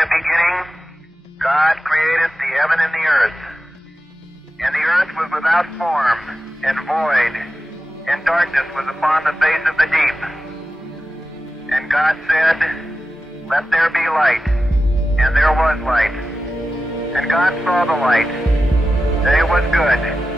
the beginning, God created the heaven and the earth. And the earth was without form and void, and darkness was upon the face of the deep. And God said, "Let there be light." And there was light. And God saw the light, that it was good.